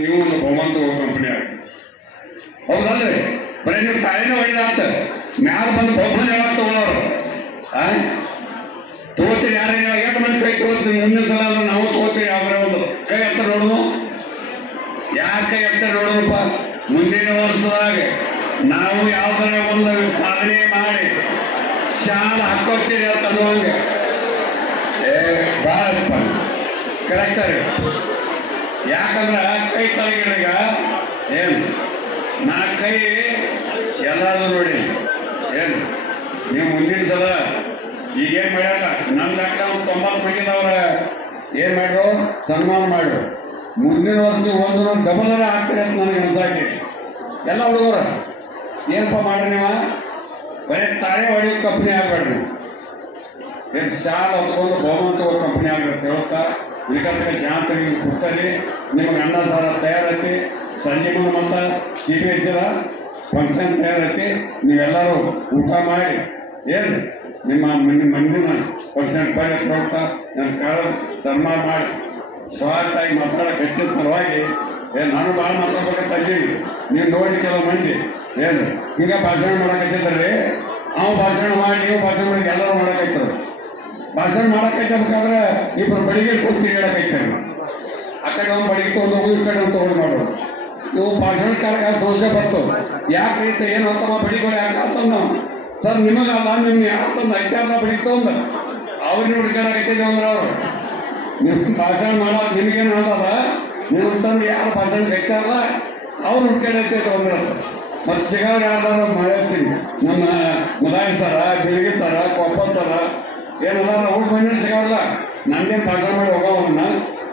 ನೀವು ಒಂದು ಬಹುಮಂತ ಕಂಪನಿ ಹೌದಲ್ರಿ? ಬರೀ ನೀವು ತಾಯಿನ ಒಯ್ದ ಅಂತ ಮ್ಯಾಲ ಬಂದು ಬಹುಮಾನ ಯಾವಾಗ ತಗೊಳ್ಳೋರು ತಗೋತೀರಿ? ಯಾರು ಎಷ್ಟು ಮಂದಿ ಕೈ ತಗೋತೀವಿ? ಮುಂದಿನ ಸಲ ಅಂದ್ರೆ ನಾವು ತಗೋತೀವಿ. ಯಾವ್ದಾರ ಒಂದು ಕೈ ಎತ್ತ ನೋಡುದು, ಯಾರ ಕೈ ಎತ್ತ ನೋಡುದಪ್ಪ? ಮುಂದಿನ ವರ್ಷದಾಗ ನಾವು ಯಾವ್ದಾರ ಒಂದು ಸಾಧನೆ ಮಾಡಿ ಶಾಲ ಹಾಕೋತೀರಿ ಅಂತ ಅನ್ನುವಂಗೆ ಭಾಳ ಕರೆಕ್ಟ್ ರೀ. ಯಾಕಂದ್ರೆ ಕೈ ತಲೆಗಿಡಗ ಏನು ನಾ ಕೈ ಎಲ್ಲಾದ್ರು ನೋಡಿ ಏನು ನೀವು ಮುಂದಿನ ಸಲ ಈಗೇನು ಮಾಡ್ಯಾರ ನನ್ನ ಲೆಕ್ಕ 90 ಮಂದಿದವ್ರ ಏನು ಮಾಡ್ರು ಸನ್ಮಾನ ಮಾಡ್ರು. ಮುಂದಿನ ವರ್ಷ ಒಂದು ಡಬಲ್ ಆಗ್ತೀರಿ ಅಂತ ನನಗೆ ಅನ್ಸಾಕಿ. ಎಲ್ಲ ಹುಡುಗರು ಏನಪ್ಪ ಮಾಡ್ರಿ ನೀವು ಬರೀ ತಾಳೆ ಹೊಡೆಯೋ ಕಂಪ್ನಿ ಆಗಬೇಡ್ರಿ. ಏನು ಶಾಲ ಹೊತ್ಕೊಂಡು ಬಹುಮಂತ ಕಂಪ್ನಿ ಆಗ್ಬೇಕು ಹೇಳ್ತಾ ಇದಕ್ಕೆ ಶಾಂತ ಕೊಡ್ತಾರೆ. ನಿಮ್ಗೆ ಅನ್ನ ಸಾರ ತಯಾರೈತಿ, ಸಂಜೆ ಮುಂದೆ ಮತ್ತು ಚೀಟಿ ಹಚ್ಚಿರ ಫಂಕ್ಷನ್ ತಯಾರೈತಿ. ನೀವೆಲ್ಲರೂ ಊಟ ಮಾಡಿ ಏನು ನಿಮ್ಮ ಮಂದಿನ ಫಂಕ್ಷನ್ ಬರೀ ಹೋಗ್ತಾ ನನ್ನ ಕಾಲ ಸನ್ಮಾನ ಮಾಡಿ ಸ್ವಾರ್ಥಾಗಿ ಮಾತಾಡೋಕೆ ಹೆಚ್ಚಿನ ಸಲುವಾಗಿ ನಾನು ಭಾಳ ಮಾತಾಡ್ಬೇಕಂತ ಇದ್ದೀವಿ. ನೀವು ನೋಡಿ ಕೆಲವು ಮಂದಿ ಏನು ಈಗ ಭಾಷಣ ಮಾಡಕತ್ತಿದ್ದಾರೆ. ನಾವು ಭಾಷಣ ಮಾಡಿ ನೀವು ಭಾಷಣ ಮಾಡಿ ಎಲ್ಲರೂ ಮಾಡಕೈತಾರೆ. ಭಾಷಣ ಮಾಡಕೈತಬೇಕಾದ್ರೆ ಇಬ್ಬರು ಬಡಿಗೆ ಕೂತಿ ಹೇಳಕೈತಾರೆ. ಆ ಕಡೆ ಒಂದು ಬಡಿಗೆ ತೊಗೊಂಡು ಹೋಗು, ಈ ಕಡೆ ಒಂದು ತೊಗೊಂಡು ಮಾಡೋದು. ನೀವು ಭಾಷಣ ಕಾಲಕ್ಕೆ ಸಮಸ್ಯೆ ಬರ್ತು. ಯಾಕೆ ರೈತ ಏನು ಅಂತಮ್ಮ ಬಡಿಗಳು ಯಾಕೆ ಅಂತಂದ ಸರ್ ನಿಮಗಲ್ಲ ನಿಮ್ಮ ಯಾಕಂದು ಐಚಾರ ಬಡಿಗೆ ತೊಗೊಂಡ ಅವ್ರಿಗೆ ಹುಡ್ಕಾಡಕೈತಿದ್ದೆ ಅಂದ್ರೆ ಅವರು ನೀವು ಭಾಷಣ ಮಾಡೋ ನಿಮಗೇನು ಅನ್ನೋದ ನೀವು ತಂದು ಯಾರು ಭಾಷಣ ಕೈತಾರಲ್ಲ ಅವ್ರು ಹುಡ್ಕಾಡೈತೆ ತೊಗೊಂಡಿರೋದು. ಮತ್ತು ಸಿಗೋರು ಯಾರ್ದಾರು ಮಾಡಿರ್ತೀನಿ ನಮ್ಮ ಮದಾಯಿಸ್ತಾರ, ಬೆಳಗಿರ್ತಾರ, ಕೊಪ್ಪತ್ತಾರ ಏನಲ್ಲ ಊಟ ಬಂದ್ರೆ ಸಿಗೋಲ್ಲ. ನಂದೇನು ಭಾಷಣ ಮಾಡಿ ಹೋಗೋವನ್ನ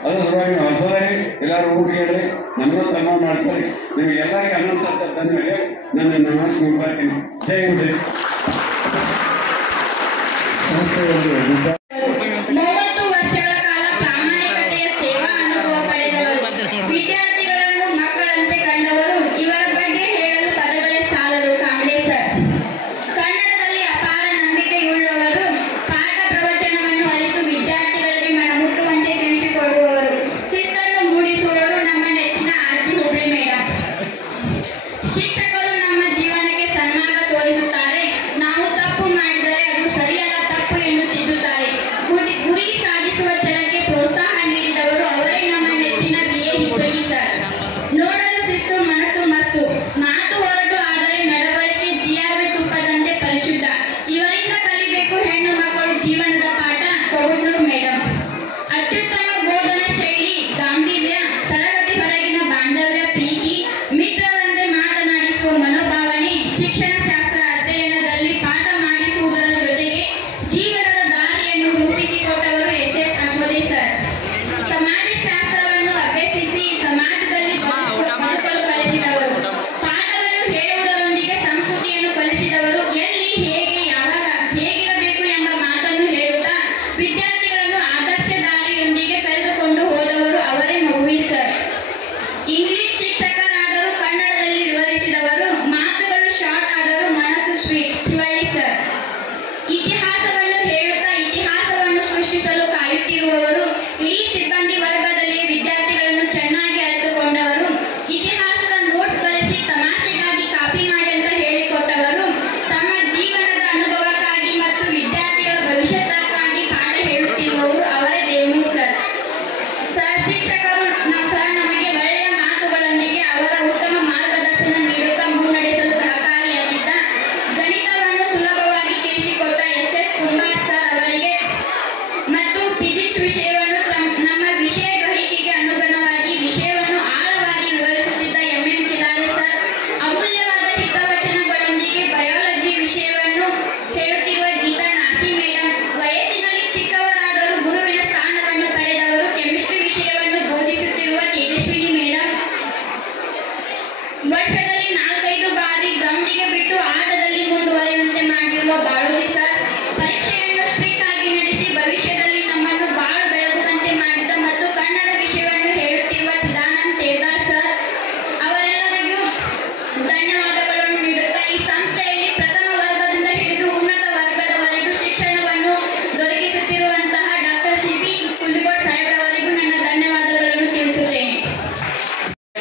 ಅದು ಸಲುವಾಗಿ ನೀವು ಹೊಸದಾಗಿ ಎಲ್ಲರೂ ಊಟ ಹೇಳ್ರಿ, ನಮ್ಮನ್ನು ಸನ್ಮಾನ ಮಾಡ್ತಾರೆ. ನಿಮಗೆ ಎಲ್ಲರಿಗೆ ಅನ್ನೋಂಥ ತಂದಮೇಲೆ ನನ್ನ ನಾನು ಮುಂಬಾತೀನಿ. ಜೈ ಹಿಂದ್. 30 ವರ್ಷಗಳ ಕಾಲ ಪ್ರಾಮಾಣಿಕತೆಯ ಸೇವಾ ಅನುಭವ ಪಡೆದವರು, ವಿದ್ಯಾರ್ಥಿಗಳನ್ನು ಮಕ್ಕಳಂತೆ ಕಂಡವರು, ಇವರ ಬಗ್ಗೆ ಹೇಳಲು ಪದಗಳೇ ಸಾಲದು. ಕಾಂಬ್ಳೆ ಸರ್ ಕನ್ನಡದಲ್ಲಿ ಅಪಾರ ನಂಬಿಕೆಯುಳ್ಳವರು, ಪಾಠ ಪ್ರವಚನವನ್ನು ಅರಿತು ವಿದ್ಯಾರ್ಥಿಗಳಿಗೆ ಮನಮುಟ್ಟುವಂತೆ ತಿಳಿಸಿಕೊಡುವವರು, ಶಿಸ್ತನ್ನು ಮೂಡಿಸುವವರು ನಮ್ಮ ನೆಚ್ಚಿನ ಆರ್ಜಿ ಹುಬ್ಳಿ ಮೇಡಮ್. ಶಿಕ್ಷಕರು ನಮ್ಮ ಜೀವನಕ್ಕೆ ಸನ್ಮಾರ್ಗ ತೋರಿಸುತ್ತಾರೆ. ನಾವು ತಪ್ಪು ಮಾಡಿದರೆ ಅದು ಸರಿಯಾದ ತಪ್ಪು ಎಂದು ತಿದ್ದುತ್ತಾರೆ.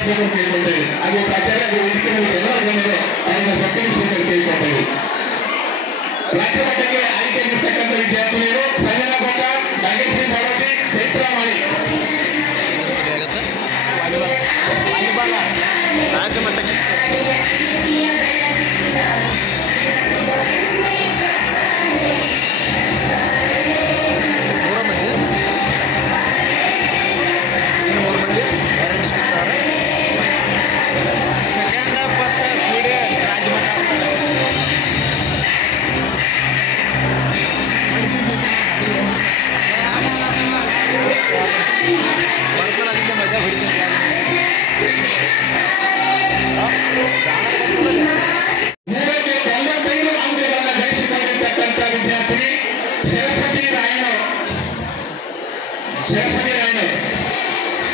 ನಡೆಸಬೇಕು ಕೇಳ್ಕೊಳ್ತೇವೆ. ಹಾಗೆ ಪ್ರಾಚಾರ್ಯ ವೇದಿಕೆ ಎಲ್ಲರ ಮೇಲೆ ಅದನ್ನ ಸತ್ಯನಿಷ್ಠೆ ಕೇಳ್ಕೊಳ್ತೇವೆ. ರಾಜ್ಯ ಮಟ್ಟಕ್ಕೆ ಆಯ್ಕೆಯಾಗಿರ್ತಕ್ಕಂಥ ವಿದ್ಯಾರ್ಥಿನಿಯರು ಸಂಜನಾ ಗೋಕ, ನಾಗೇಶ್ವರಿ ಬಾಲಾಜಿ, ಚೈತ್ರ ಮಾಳಿ. ರಾಜ್ಯ ಮಟ್ಟಕ್ಕೆ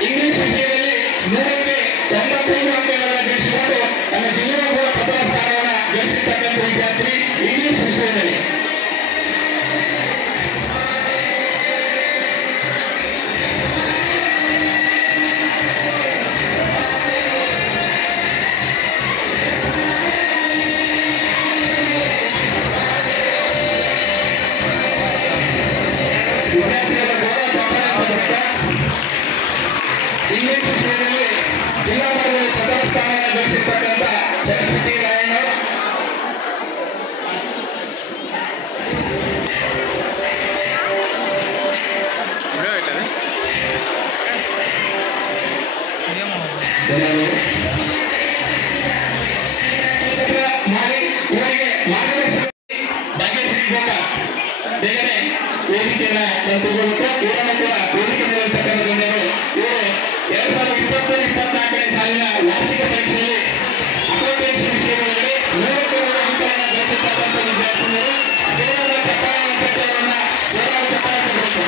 ಇಂಗ್ಲಿಷ್ ವಿಷಯದಲ್ಲಿ 195 ಅಂಕಗಳನ್ನು ಗಳಿಸಿಕೊಂಡು ತನ್ನ ಜಿಲ್ಲೆಯ ಪ್ರಥಮ ಸ್ಥಾನವನ್ನು ಗಳಿಸಿರ್ತಕ್ಕಂಥ ವಿದ್ಯಾರ್ಥಿ ಇಂಗ್ಲಿಷ್ ವಿಷಯದಲ್ಲಿ. ಇಂಗ್ಲಿಷ್ ವಿಷಯದಲ್ಲಿ ಜಿಲ್ಲಾ ಮಟ್ಟದಲ್ಲಿ ಪ್ರಥಮ ಸ್ಥಾನವನ್ನು ಗಳಿಸಿರ್ತಕ್ಕಂಥ ಸರಸ್ವತಿ ರಾಯಣ್ಣ. ಭಾಗ್ಯಶ್ರೀ ಗೋಕ ಬೇಗನೆ ವೇದಿಕೆಯನ್ನ ತಗೊಳ್ಳುತ್ತಾ ಇವರನ್ನು ಕೂಡ ವೇದಿಕೆ ಮೇಲಿರ್ತಕ್ಕಂಥ ಗಣ್ಯರು ಇವರು 2023-24ನೇ ಸಾಲಿನ ವಾರ್ಷಿಕ ಪರೀಕ್ಷೆಯಲ್ಲಿ ಅಕೌಂಟೆನ್ಸಿ ವಿಷಯಗಳಲ್ಲಿ 102 ಅಂಕಗಳನ್ನು ಗಳಿಸಿರ್ತಕ್ಕಂಥ ವಿದ್ಯಾರ್ಥಿಗಳು ಜೋರಾದ ಚಪ್ಪಾಳೆ ಪತ್ರವನ್ನು ಜೋರಾದ ಚಪ್ಪಾಳೆ ಕೊಡಬೇಕು.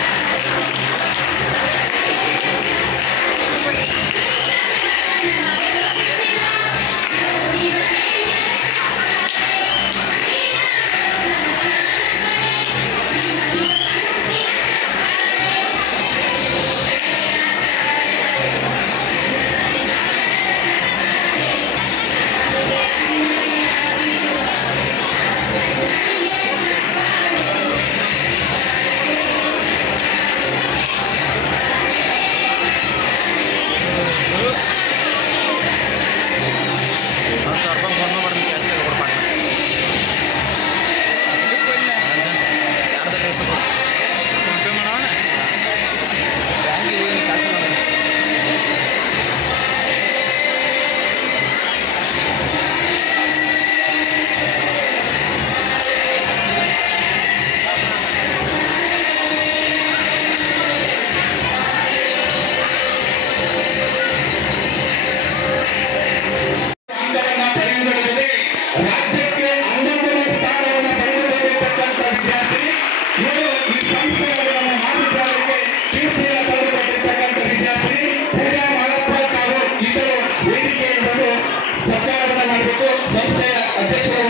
ರಾಜ್ಯಕ್ಕೆ 11ನೇ ಸ್ಥಾನವನ್ನು ಪಡೆದುಕೊಂಡಿರ್ತಕ್ಕಂಥ ವಿದ್ಯಾರ್ಥಿ ಇವರು ಈ ಸಂಸ್ಥೆಗಳನ್ನು ಮಾತೃತ್ವಕ್ಕೆ ಕೀರ್ತಿಯನ್ನು ತಂದುಕೊಟ್ಟಿರ್ತಕ್ಕಂಥ ವಿದ್ಯಾರ್ಥಿ ಪೂಜಾ ಮಾಡಪ್ಪ ತಾವು ಇತರು ವೇದಿಕೆಯನ್ನು ಬಂದು ಸರ್ಕಾರವನ್ನು ಮಾಡಬೇಕು. ಸಂಸ್ಥೆಯ ಅಧ್ಯಕ್ಷರು